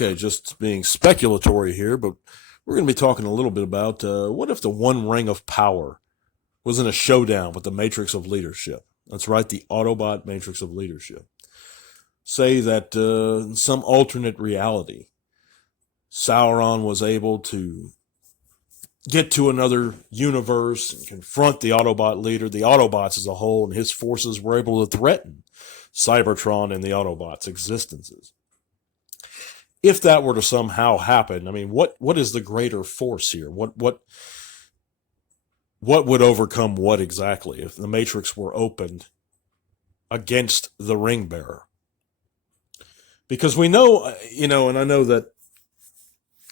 Okay, just being speculatory here, but we're going to be talking a little bit about what if the one ring of power was in a showdown with the matrix of leadership? That's right, the Autobot matrix of leadership. Say that in some alternate reality, Sauron was able to get to another universe and confront the Autobot leader, the Autobots as a whole, and his forces were able to threaten Cybertron and the Autobots' existences. If that were to somehow happen, I mean, what is the greater force here? What would overcome what exactly if the Matrix were opened against the ring bearer? Because we know, and I know that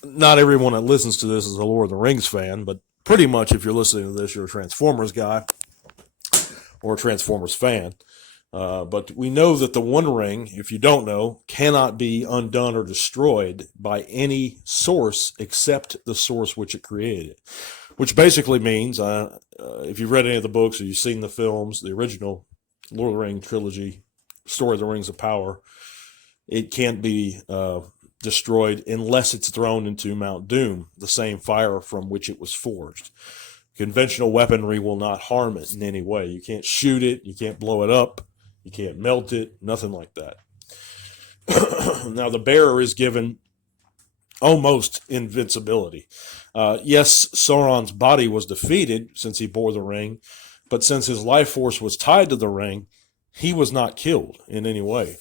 not everyone that listens to this is a Lord of the Rings fan, but pretty much if you're listening to this, you're a Transformers guy or a Transformers fan. But we know that the One Ring, if you don't know, cannot be undone or destroyed by any source except the source which it created. Which basically means, if you've read any of the books or you've seen the films, the original Lord of the Rings trilogy, Story of the Rings of Power, it can't be destroyed unless it's thrown into Mount Doom, the same fire from which it was forged. Conventional weaponry will not harm it in any way. You can't shoot it, you can't blow it up, you can't melt it, nothing like that. Now, the bearer is given almost invincibility. Yes, Sauron's body was defeated since he bore the ring, but since his life force was tied to the ring, he was not killed in any way.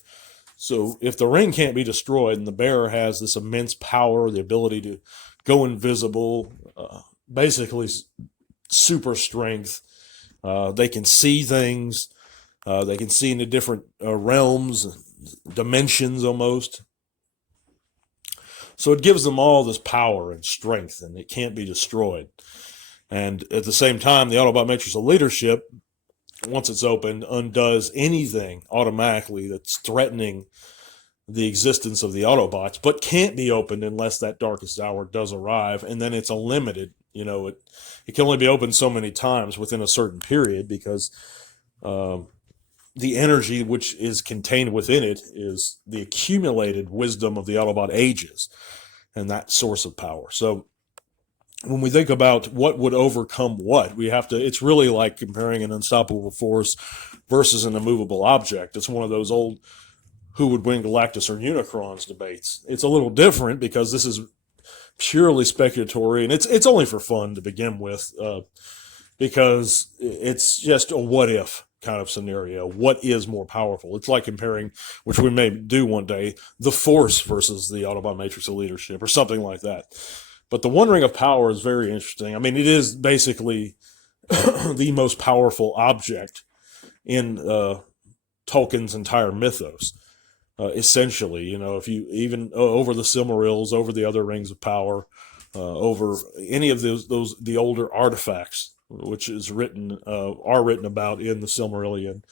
So if the ring can't be destroyed and the bearer has this immense power, the ability to go invisible, basically super strength, they can see things, they can see into different realms, dimensions almost. So it gives them all this power and strength, and it can't be destroyed. And at the same time, the Autobot Matrix of Leadership, once it's opened, undoes anything automatically that's threatening the existence of the Autobots, but can't be opened unless that darkest hour does arrive, and then it's unlimited. It can only be opened so many times within a certain period because the energy which is contained within it is the accumulated wisdom of the Autobot ages and that source of power. So when we think about what would overcome what, it's really like comparing an unstoppable force versus an immovable object. It's one of those old who would win Galactus or Unicrons debates. It's a little different because this is purely speculatory, and it's only for fun to begin with, because it's just a what if kind of scenario. What is more powerful? It's like comparing, which we may do one day, the Force versus the Autobot Matrix of Leadership or something like that. But the One Ring of Power is very interesting. I mean, it is basically the most powerful object in Tolkien's entire mythos. Essentially, if you even over the Silmarils, over the other rings of power, over any of the older artifacts, which is are written about in the Silmarillion,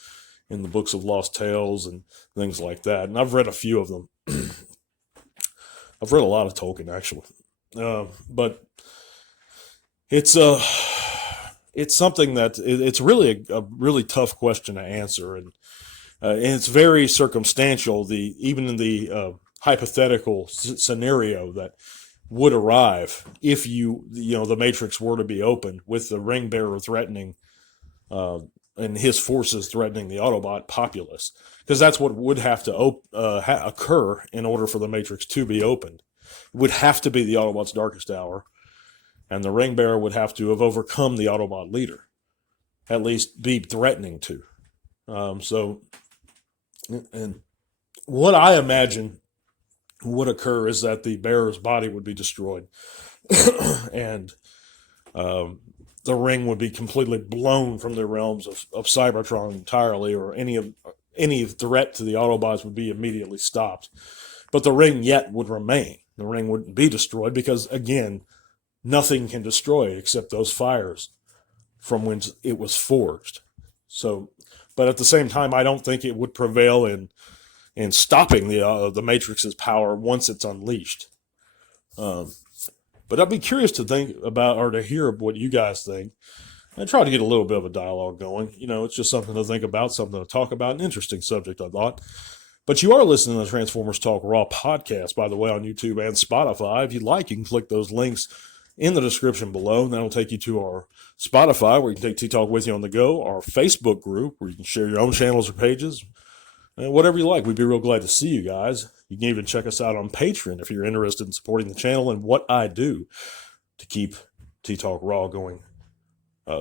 in the books of Lost Tales and things like that. And I've read a few of them. I've read a lot of Tolkien, actually. But it's something that it's really a really tough question to answer, and it's very circumstantial. Even in the hypothetical scenario that would arrive if the Matrix were to be opened with the ring bearer threatening and his forces threatening the Autobot populace, because that's what would have to occur in order for the Matrix to be opened. It would have to be the Autobot's darkest hour, and the ring bearer would have to have overcome the Autobot leader, at least be threatening to. And what I imagine would occur is that the bearer's body would be destroyed, and the ring would be completely blown from the realms of Cybertron entirely, or any threat to the Autobots would be immediately stopped. But the ring yet would remain. The ring wouldn't be destroyed because, again, nothing can destroy it except those fires from whence it was forged. So, but at the same time, I don't think it would prevail in stopping the Matrix's power once it's unleashed. But I'd be curious to think about, or to hear what you guys think, and try to get a little bit of a dialogue going. It's just something to think about, something to talk about, an interesting subject, I thought. But you are listening to the Transformers Talk Raw podcast, by the way, on YouTube and Spotify. If you'd like, you can click those links in the description below, and that'll take you to our Spotify, where you can take T-Talk with you on the go, our Facebook group, where you can share your own channels or pages, and whatever you like. We'd be real glad to see you guys. You can even check us out on Patreon if you're interested in supporting the channel and what I do to keep T-Talk Raw going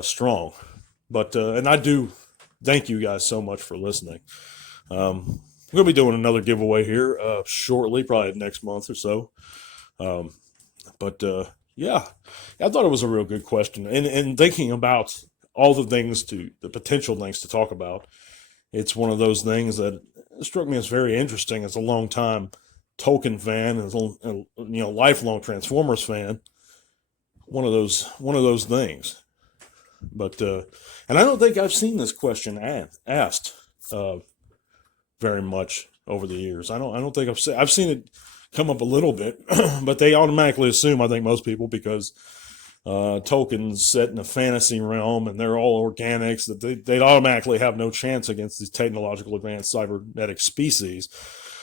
strong. But and I do thank you guys so much for listening. We're going to be doing another giveaway here shortly, probably next month or so. Yeah, I thought it was a real good question. And thinking about all the potential things to talk about, it's one of those things that struck me as very interesting as a long-time Tolkien fan, as a lifelong Transformers fan. One of those things. But and I don't think I've seen this question asked very much over the years. I don't think I've seen it come up a little bit, but they automatically assume, I think most people, because Tolkien's set in a fantasy realm and they're all organics, that they'd automatically have no chance against these technological advanced cybernetic species.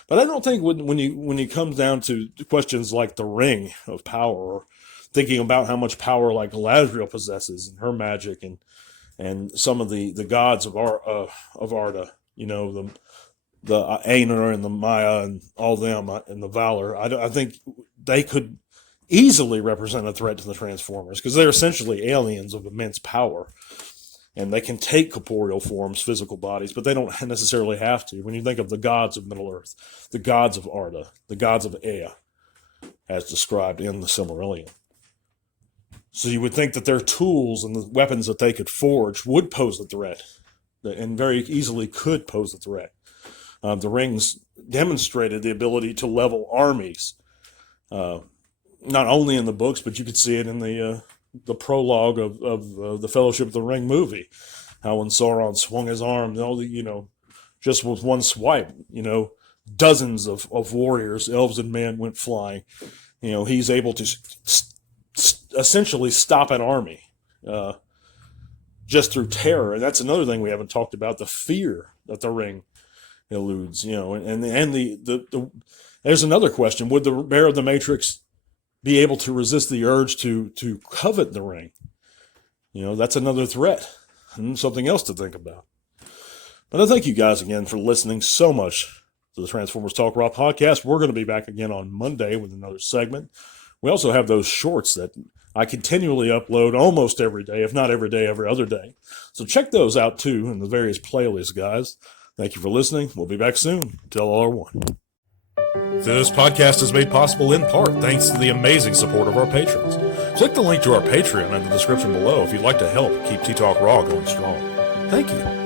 But I don't think when you come down to questions like the Ring of Power, or thinking about how much power like Galadriel possesses and her magic, and some of the gods of Arda, the Aenir and the Maya and all them and the Valor, I think they could easily represent a threat to the Transformers, because they're essentially aliens of immense power. And they can take corporeal forms, physical bodies, but they don't necessarily have to. When you think of the gods of Middle-earth, the gods of Arda, the gods of Ea, as described in the Silmarillion. So you would think that their tools and the weapons that they could forge would pose a threat, and very easily could pose a threat. The Rings demonstrated the ability to level armies, not only in the books, but you could see it in the prologue of the Fellowship of the Ring movie. How when Sauron swung his arm, just with one swipe, dozens of warriors, elves and men went flying. He's able to essentially stop an army just through terror. And that's another thing we haven't talked about, the fear that the Ring eludes. There's another question: would the bearer of the Matrix be able to resist the urge to covet the Ring? That's another threat and something else to think about. But I thank you guys again for listening so much to the Transformers Talk Raw podcast. We're going to be back again on Monday with another segment. We also have those shorts that I continually upload almost every day, if not every day, every other day. So check those out too in the various playlists, guys. Thank you for listening. We'll be back soon. Till all are one. This podcast is made possible in part thanks to the amazing support of our patrons. Click the link to our Patreon in the description below if you'd like to help keep T-Talk Raw going strong. Thank you.